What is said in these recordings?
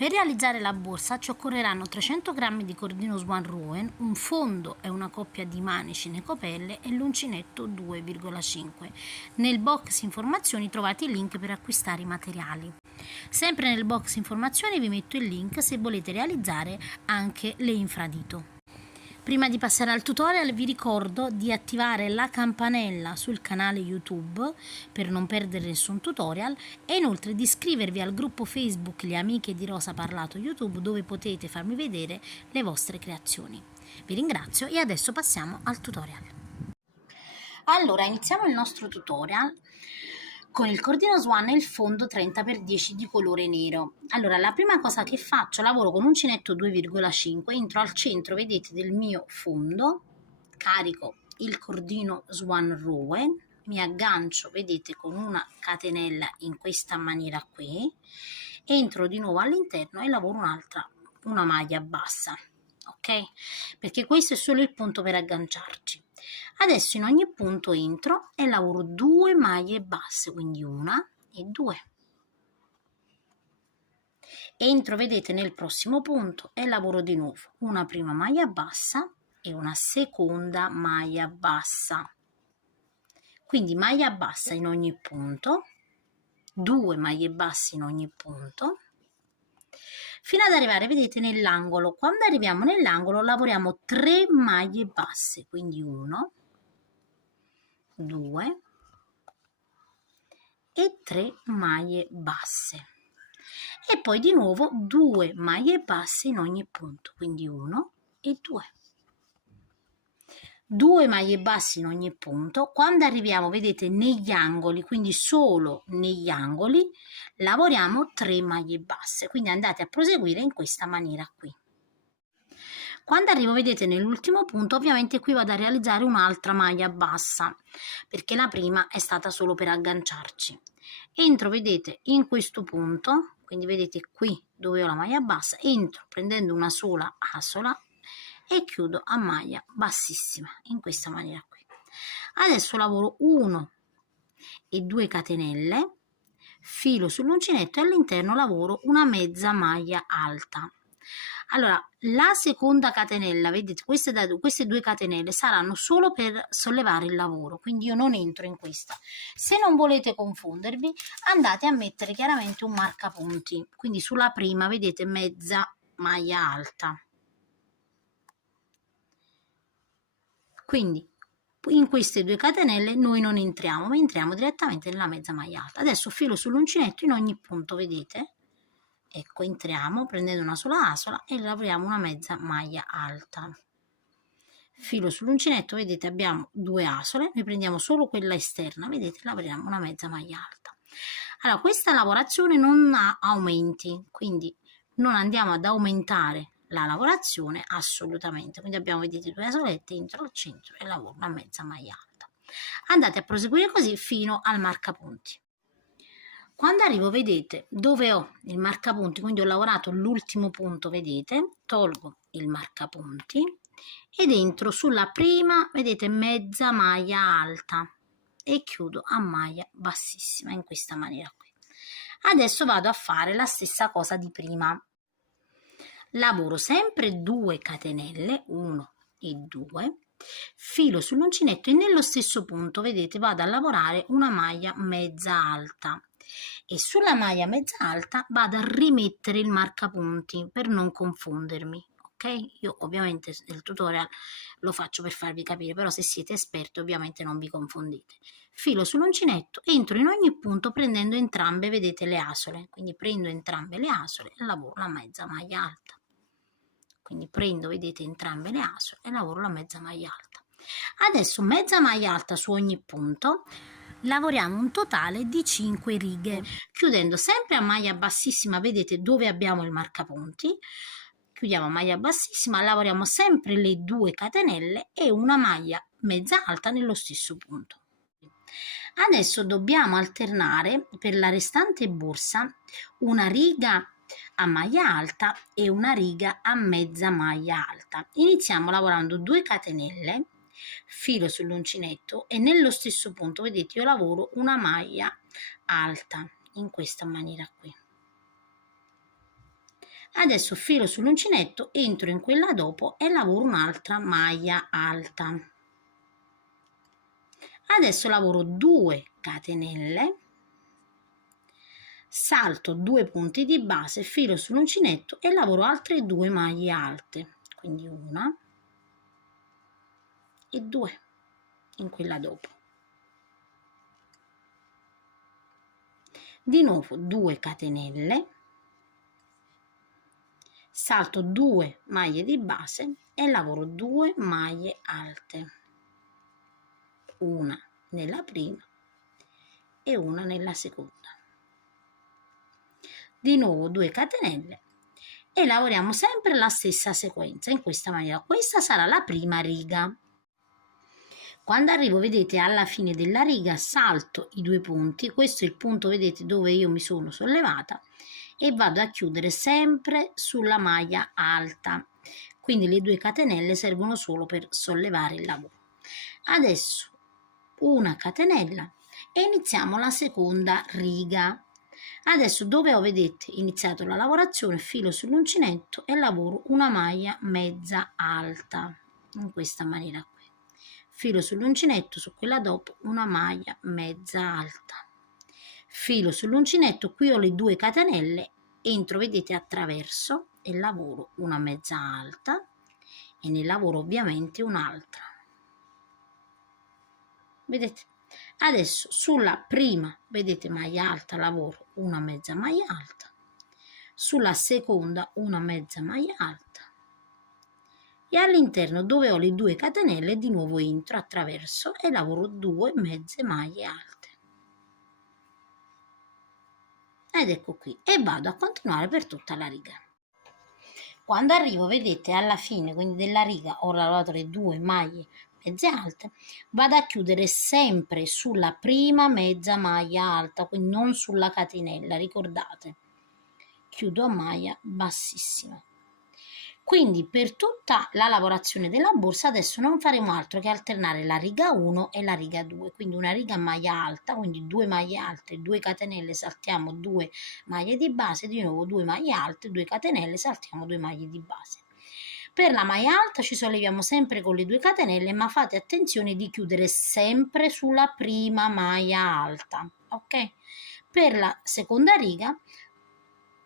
Per realizzare la borsa ci occorreranno 300 g di cordino Swan Rowan, un fondo e una coppia di manici né copelle e l'uncinetto 2,5. Nel box informazioni trovate il link per acquistare i materiali. Sempre nel box informazioni vi metto il link se volete realizzare anche le infradito. Prima di passare al tutorial vi ricordo di attivare la campanella sul canale YouTube per non perdere nessun tutorial e inoltre di iscrivervi al gruppo Facebook Le Amiche di Rosa Parlato YouTube dove potete farmi vedere le vostre creazioni. Vi ringrazio e adesso passiamo al tutorial. Allora, iniziamo il nostro tutorial con il cordino Swan e il fondo 30x10 di colore nero. Allora, la prima cosa che faccio, lavoro con uncinetto 2,5, entro al centro, vedete, del mio fondo, carico il cordino Swan Rowan, mi aggancio, vedete, con una catenella in questa maniera qui, entro di nuovo all'interno e lavoro una maglia bassa, ok? Perché questo è solo il punto per agganciarci. Adesso in ogni punto entro e lavoro 2 maglie basse, quindi una e due. Entro, vedete, nel prossimo punto e lavoro di nuovo una prima maglia bassa e una seconda maglia bassa. Quindi maglia bassa in ogni punto, 2 maglie basse in ogni punto, fino ad arrivare, vedete, nell'angolo. Quando arriviamo nell'angolo lavoriamo 3 maglie basse, quindi 1, 2 e 3 maglie basse e poi di nuovo 2 maglie basse in ogni punto, quindi 1 e 2. 2 maglie basse in ogni punto. Quando arriviamo, vedete, negli angoli, quindi solo negli angoli, lavoriamo 3 maglie basse, quindi andate a proseguire in questa maniera qui. Quando arrivo, vedete, nell'ultimo punto, ovviamente qui vado a realizzare un'altra maglia bassa, perché la prima è stata solo per agganciarci. Entro, vedete, in questo punto, quindi vedete qui dove ho la maglia bassa, entro prendendo una sola asola e chiudo a maglia bassissima, in questa maniera qui. Adesso lavoro 1 e 2 catenelle, filo sull'uncinetto e all'interno lavoro una mezza maglia alta. Allora, la seconda catenella, vedete, queste 2 catenelle saranno solo per sollevare il lavoro, quindi io non entro in questa. Se non volete confondervi, andate a mettere chiaramente un marcapunti, quindi sulla prima, vedete, mezza maglia alta. Quindi in queste 2 catenelle noi non entriamo, ma entriamo direttamente nella mezza maglia alta. Adesso filo sull'uncinetto in ogni punto, vedete? Ecco, entriamo prendendo una sola asola e lavoriamo una mezza maglia alta. Filo sull'uncinetto, vedete, abbiamo 2 asole, ne prendiamo solo quella esterna, vedete, lavoriamo una mezza maglia alta. Allora, questa lavorazione non ha aumenti, quindi non andiamo ad aumentare la lavorazione assolutamente. Quindi abbiamo, vedete, 2 asolette, entro al centro e lavoro una mezza maglia alta. Andate a proseguire così fino al marcapunti. Quando arrivo, vedete, dove ho il marcapunti, quindi ho lavorato l'ultimo punto, vedete, tolgo il marcapunti ed entro sulla prima, vedete, mezza maglia alta e chiudo a maglia bassissima in questa maniera qui. Adesso vado a fare la stessa cosa di prima. Lavoro sempre 2 catenelle, 1 e 2, filo sull'uncinetto e nello stesso punto, vedete, vado a lavorare una maglia mezza alta. E sulla maglia mezza alta vado a rimettere il marcapunti per non confondermi, ok? Io ovviamente nel tutorial lo faccio per farvi capire, però se siete esperti ovviamente non vi confondete. Filo sull'uncinetto, entro in ogni punto prendendo entrambe, vedete, le asole, quindi prendo entrambe le asole e lavoro la mezza maglia alta. Quindi prendo, vedete, entrambe le asole e lavoro la mezza maglia alta. Adesso mezza maglia alta su ogni punto. Lavoriamo un totale di 5 righe, chiudendo sempre a maglia bassissima, vedete dove abbiamo il marcapunti, chiudiamo a maglia bassissima, lavoriamo sempre le 2 catenelle e una maglia mezza alta nello stesso punto. Adesso dobbiamo alternare per la restante borsa una riga a maglia alta e una riga a mezza maglia alta. Iniziamo lavorando 2 catenelle, filo sull'uncinetto e nello stesso punto, vedete, io lavoro una maglia alta in questa maniera qui. Adesso filo sull'uncinetto, entro in quella dopo e lavoro un'altra maglia alta. Adesso lavoro 2 catenelle, salto 2 punti di base, filo sull'uncinetto e lavoro altre 2 maglie alte, quindi una e 2 in quella dopo. Di nuovo 2 catenelle, salto 2 maglie di base e lavoro 2 maglie alte, una nella prima e una nella seconda. Di nuovo 2 catenelle e lavoriamo sempre la stessa sequenza in questa maniera. Questa sarà la prima riga. Quando arrivo, vedete, alla fine della riga salto i 2 punti, questo è il punto, vedete, dove io mi sono sollevata, e vado a chiudere sempre sulla maglia alta, quindi le 2 catenelle servono solo per sollevare il lavoro. Adesso una catenella e iniziamo la seconda riga. Adesso dove ho, vedete, iniziato la lavorazione, filo sull'uncinetto e lavoro una maglia mezza alta in questa maniera qui. Filo sull'uncinetto, su quella dopo una maglia mezza alta, filo sull'uncinetto, qui ho le 2 catenelle, entro, vedete, attraverso e lavoro una mezza alta e ne lavoro ovviamente un'altra, vedete. Adesso sulla prima, vedete, maglia alta lavoro una mezza maglia alta, sulla seconda una mezza maglia alta e all'interno dove ho le 2 catenelle di nuovo entro attraverso e lavoro 2 mezze maglie alte. Ed ecco qui, e vado a continuare per tutta la riga. Quando arrivo, vedete, alla fine, quindi della riga, ho lavorato le 2 maglie mezze alte, vado a chiudere sempre sulla prima mezza maglia alta, quindi non sulla catenella, ricordate, chiudo a maglia bassissima. Quindi per tutta la lavorazione della borsa adesso non faremo altro che alternare la riga 1 e la riga 2, quindi una riga a maglia alta, quindi 2 maglie alte, 2 catenelle, saltiamo 2 maglie di base, di nuovo 2 maglie alte, 2 catenelle, saltiamo 2 maglie di base. Per la maglia alta ci solleviamo sempre con le 2 catenelle, ma fate attenzione di chiudere sempre sulla prima maglia alta, ok? Per la seconda riga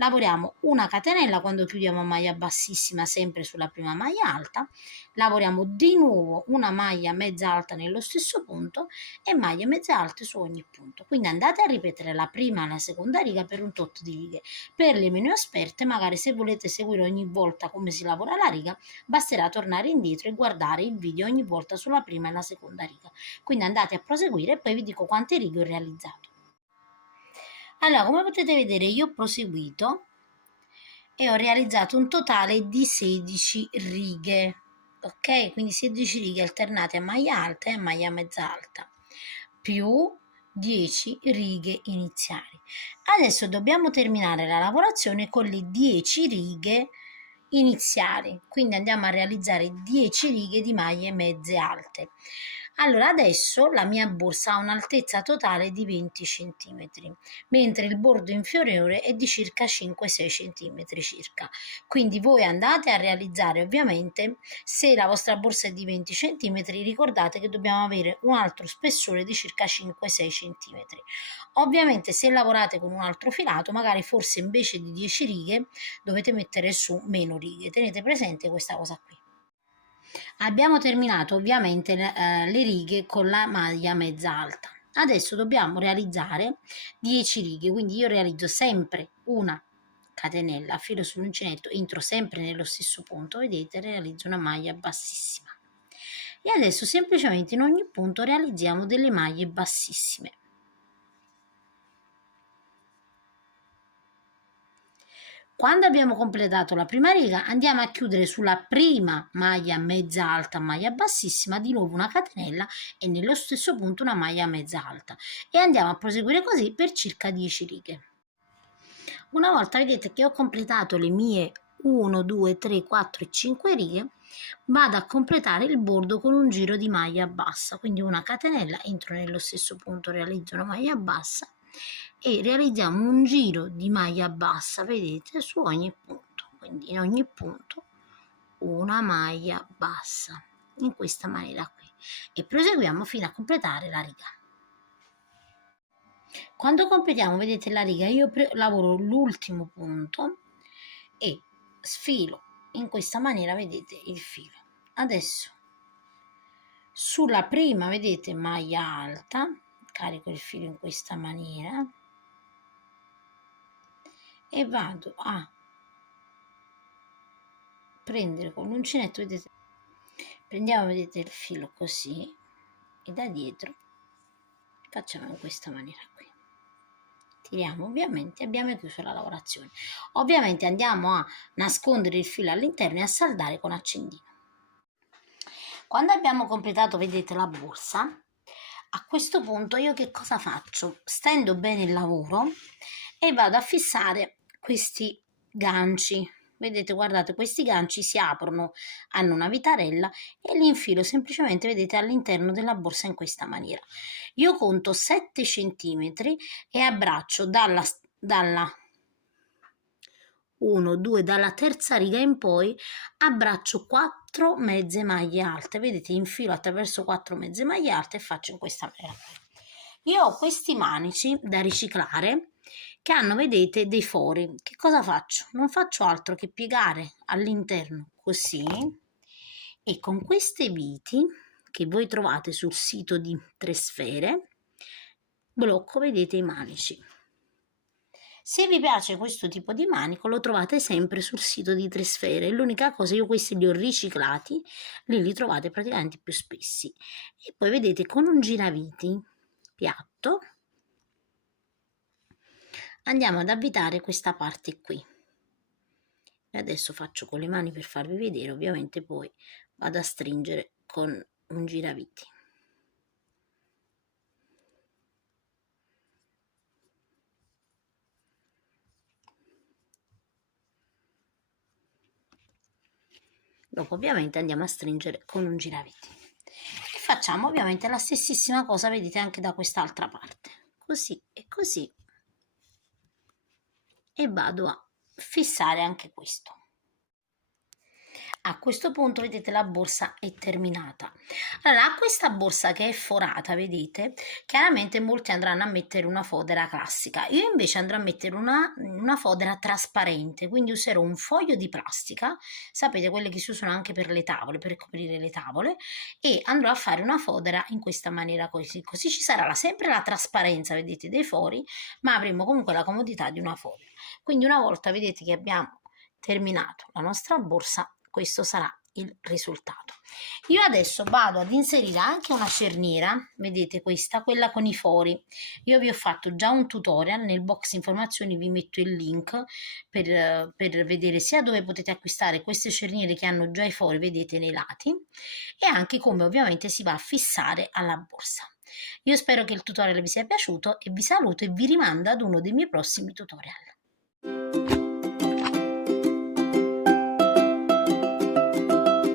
lavoriamo una catenella quando chiudiamo maglia bassissima sempre sulla prima maglia alta, lavoriamo di nuovo una maglia mezza alta nello stesso punto e maglie mezze alte su ogni punto. Quindi andate a ripetere la prima e la seconda riga per un tot di righe. Per le meno esperte, magari se volete seguire ogni volta come si lavora la riga, basterà tornare indietro e guardare il video ogni volta sulla prima e la seconda riga. Quindi andate a proseguire e poi vi dico quante righe ho realizzato. Allora, come potete vedere, io ho proseguito e ho realizzato un totale di 16 righe, ok? Quindi 16 righe alternate a maglia alta e a maglia mezza alta, più 10 righe iniziali. Adesso dobbiamo terminare la lavorazione con le 10 righe iniziali, quindi andiamo a realizzare 10 righe di maglie mezze alte. Allora adesso la mia borsa ha un'altezza totale di 20 cm, mentre il bordo inferiore è di circa 5-6 cm circa. Quindi voi andate a realizzare, ovviamente, se la vostra borsa è di 20 cm, ricordate che dobbiamo avere un altro spessore di circa 5-6 cm. Ovviamente se lavorate con un altro filato, magari forse invece di 10 righe dovete mettere su meno righe. Tenete presente questa cosa qui. Abbiamo terminato ovviamente le righe con la maglia mezza alta. Adesso dobbiamo realizzare 10 righe, quindi io realizzo sempre una catenella, filo sull'uncinetto, entro sempre nello stesso punto, vedete, realizzo una maglia bassissima. E adesso semplicemente in ogni punto realizziamo delle maglie bassissime. Quando abbiamo completato la prima riga andiamo a chiudere sulla prima maglia mezza alta, maglia bassissima, di nuovo una catenella e nello stesso punto una maglia mezza alta e andiamo a proseguire così per circa 10 righe. Una volta vedete che ho completato le mie 1, 2, 3, 4 e 5 righe, vado a completare il bordo con un giro di maglia bassa, quindi una catenella, entro nello stesso punto, realizzo una maglia bassa e realizziamo un giro di maglia bassa, vedete, su ogni punto. quindi in ogni punto una maglia bassa, in questa maniera qui, e proseguiamo fino a completare la riga. Quando completiamo, vedete la riga, io lavoro l'ultimo punto e sfilo in questa maniera, vedete il filo. Adesso sulla prima, vedete, maglia alta, carico il filo in questa maniera e vado a prendere con l'uncinetto, vedete, prendiamo, vedete, il filo così e da dietro facciamo in questa maniera qui, tiriamo, ovviamente abbiamo chiuso la lavorazione. Ovviamente andiamo a nascondere il filo all'interno e a saldare con accendino. Quando abbiamo completato, vedete, la borsa, a questo punto io che cosa faccio? Stendo bene il lavoro e vado a fissare questi ganci. Vedete, guardate, questi ganci si aprono, hanno una vitarella e li infilo semplicemente, vedete, all'interno della borsa in questa maniera. Io conto 7 centimetri e abbraccio dalla 1, 2, dalla terza riga in poi abbraccio 4 mezze maglie alte, vedete, infilo attraverso 4 mezze maglie alte e faccio in questa maniera. Io ho questi manici da riciclare che hanno, vedete, dei fori. Che cosa faccio? Non faccio altro che piegare all'interno così e con queste viti che voi trovate sul sito di Tresfere blocco, vedete, i manici. Se vi piace questo tipo di manico lo trovate sempre sul sito di Tresfere, l'unica cosa, io questi li ho riciclati, lì li trovate praticamente più spessi. E poi vedete, con un giraviti piatto andiamo ad avvitare questa parte qui. E adesso faccio con le mani per farvi vedere, ovviamente poi vado a stringere con un giraviti. Dopo ovviamente andiamo a stringere con un giraviti e facciamo ovviamente la stessissima cosa, vedete, anche da quest'altra parte, così e così, e vado a fissare anche questo. A questo punto, vedete, la borsa è terminata. Allora, a questa borsa che è forata, vedete, chiaramente molti andranno a mettere una fodera classica. Io invece andrò a mettere una fodera trasparente, quindi userò un foglio di plastica, sapete, quelle che si usano anche per le tavole, per coprire le tavole, e andrò a fare una fodera in questa maniera così. Così ci sarà sempre la trasparenza, vedete, dei fori, ma avremo comunque la comodità di una fodera. Quindi una volta, vedete, che abbiamo terminato la nostra borsa, questo sarà il risultato. Io adesso vado ad inserire anche una cerniera, vedete questa, quella con i fori. Io vi ho fatto già un tutorial, nel box informazioni vi metto il link per vedere sia dove potete acquistare queste cerniere che hanno già i fori, vedete, nei lati, e anche come ovviamente si va a fissare alla borsa. Io spero che il tutorial vi sia piaciuto e vi saluto e vi rimando ad uno dei miei prossimi tutorial.